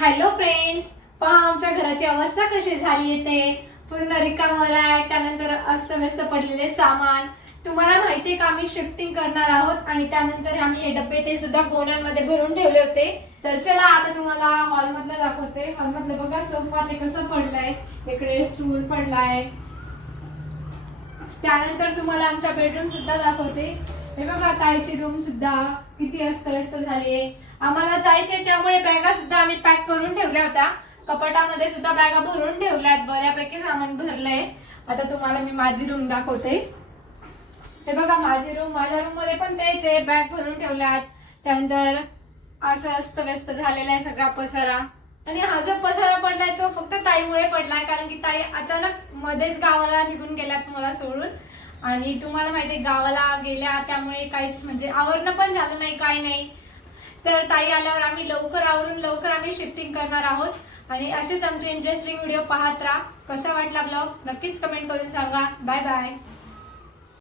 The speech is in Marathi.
हॅलो फ्रेंड्स, पहा आमच्या घराची अवस्था कशी झाली आहे ते. पूर्ण रिकामं आहे, त्यानंतर अस्तव्यस्त पडलेले सामान. तुम्हाला माहितीये का, आम्ही शिफ्टिंग करणार आहोत आणि त्यानंतर आम्ही हे डब्बे ते सुद्धा गोण्यांमध्ये भरून ठेवले होते. तर चला आता तुम्हाला हॉल मधलं दाखवते. हॉल मधलं बघा, सोफा ते कसं पडलाय, इकडे स्टूल पडलाय. त्यानंतर तुम्हाला आमचा बेडरूम सुद्धा दाखवते. हे बघा, ताईची रूम सुद्धा किती अस्तव्यस्त झालीये. आम्हाला जायचंय त्यामुळे बॅगा सुद्धा आम्ही पॅक करून ठेवल्या होत्या. कपाटामध्ये सुद्धा बॅगा भरून ठेवल्यात, बऱ्यापैकी सामान भरलंय. आता तुम्हाला मी माझी रूम दाखवते. हे बघा माझी रूम, माझ्या रूम मध्ये पण तेच आहे, बॅग भरून ठेवल्यात. त्यानंतर असं अस्तव्यस्त झालेला आहे सगळा पसारा. आणि हा जो पसारा पडलाय तो फक्त ताईमुळे पडलाय, कारण की ताई अचानक मध्येच गावाला निघून गेल्यात मला सोडून. आणि तुम्हाला माहितीये गावाला गेल्या, त्यामुळे काहीच म्हणजे आवरणं पण झालं नाही, काही नाही. तर ताई आल्यावर आम्ही लवकर आवरून लवकर आम्ही शिफ्टिंग करणार आहोत. आणि असेच आमचे इंटरेस्टिंग व्हिडिओ पाहत राहा. कसा वाटला ब्लॉग नक्कीच कमेंट करून सांगा. Bye bye.